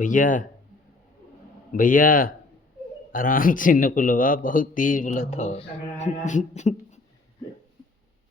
भैया भैया आराम से नकुलवा बहुत तेज बोला था।